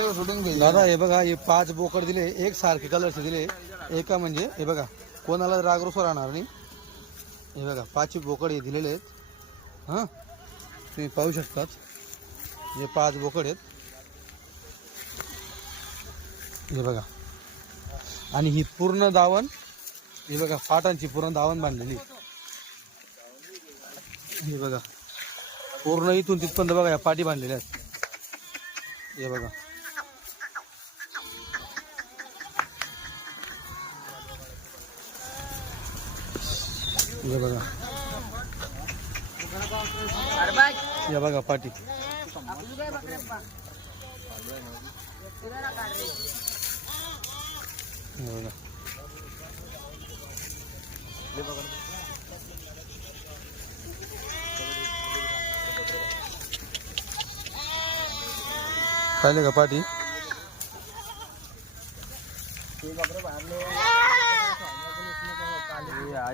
दादा हे बघा, हे 5 बोकड दिले, एक सारखे कलरचे दिले. एका म्हणजे हे बघा, कोणाला रागरोसवर राहणार नाही. हे बघा 5 बोकड हे दिलेले आहेत. हां, तुम्ही पाहू शकतात. हे 5 बोकड आहेत. हे बघा, आणि ही पूर्ण दावण, हे बघा फाटांची पूर्ण दावण बांधलेली. हे बघा पूर्ण इथून तिथपर्यंत बघा या पाटी बांधलेल्या आहेत. हे बघा, हे बघा, हे बघा पाटी. हे बघा, पाहिले का पाटी.